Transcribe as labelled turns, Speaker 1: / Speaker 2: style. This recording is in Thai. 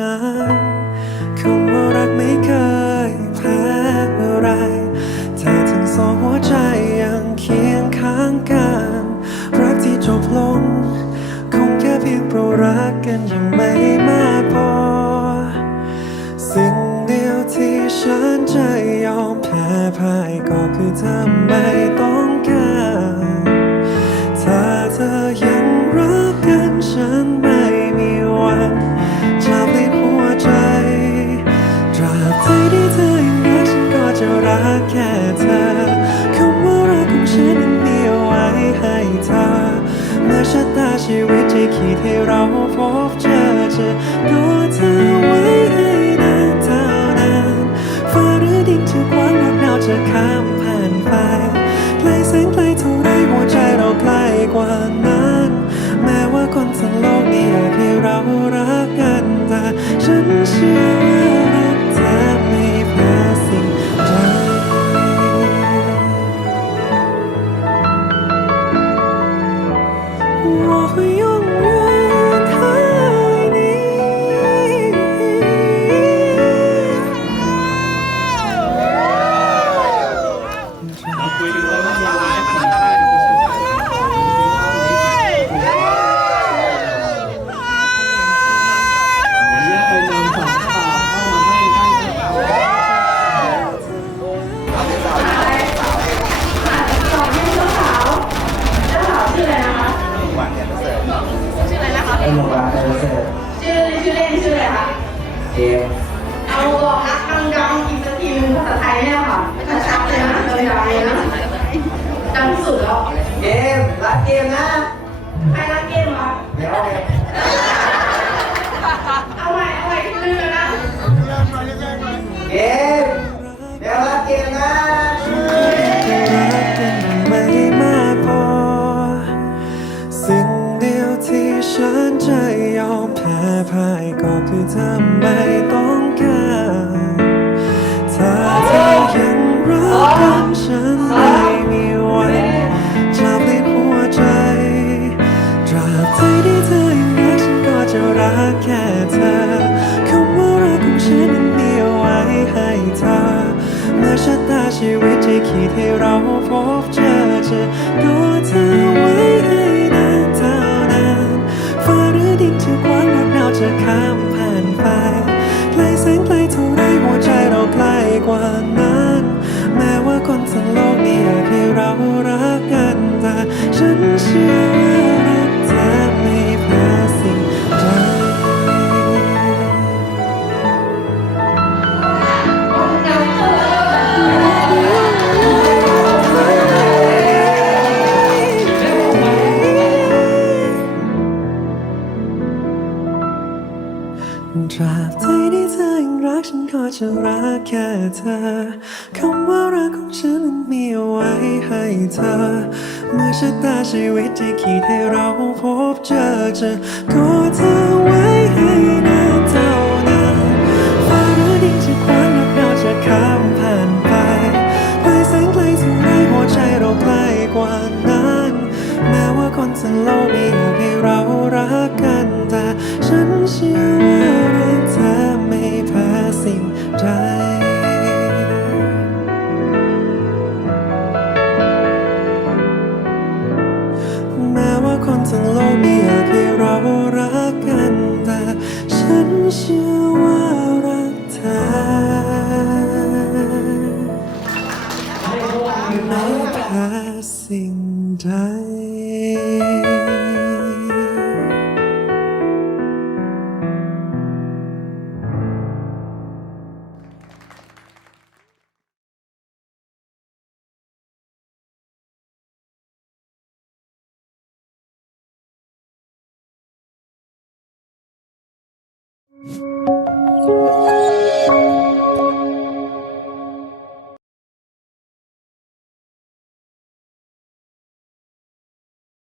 Speaker 1: นะคำว่ารักไม่เคยแพ้อะไรแต่ถึงสองหัวใจยังเคียงข้างกัน รักที่จบลง คงแค่เพียงเพราะรักกันยังไม่มากพอ สิ่งเดียวที่ฉันจะยอมแพ้พ่ายก็คือทำไม่ต้อง เมื่อชะตาชีวิตที่ขีดให้เราพบเจอจะกอดเธอไว้ให้นานเท่านั้นฟ้าหรือดินจะกว้างรักหนาวจะข้ามผ่านไปไกลแสงไกลเท่าไรหัวใจเราใกล้กว่านั้น แม้ว่าคนทั้งโลกนี้อยากให้เรารักกันแต่ฉันเชื่อ 我会
Speaker 2: พ้
Speaker 1: พ่ายก็คือเธอไม่ต้องการถ้าเธอยังรักกันฉันไม่มีวันจะเปลี่ยนหัวใจตราบใดที่เธอยังรักฉันก็จะรักแค่เธอคำว่ารักของฉันนั้นมีเอาไว้ให้เธอเมื่อชะตาชีวิตที่ขีดให้เราพบเจอจะ จะข้ามผ่านไปไกลแสนไกลเท่าไรหัวใจเราใกล้กว่านั้น แม้ว่าคนทั้งโลกนี้อยากให้เรารักกันแต่ฉันเชื่อ ตราบใดที่เธอยังรักฉันก็จะรักแค่เธอคำว่ารักของฉันนั้นมีเอาไว้ให้เธอ เมื่อชะตาชีวิตที่ขีดให้เราพบเจอจะกอดเธอไว้ให้นานเท่านั้นฟ้ารือดินจะคว้างรักเราจะข้ามผ่านไปไกลแสงไกลเท่าไรหัวใจเราใกล้กว่านั้น แม้ว่าคนทั้งโลกไม่อย you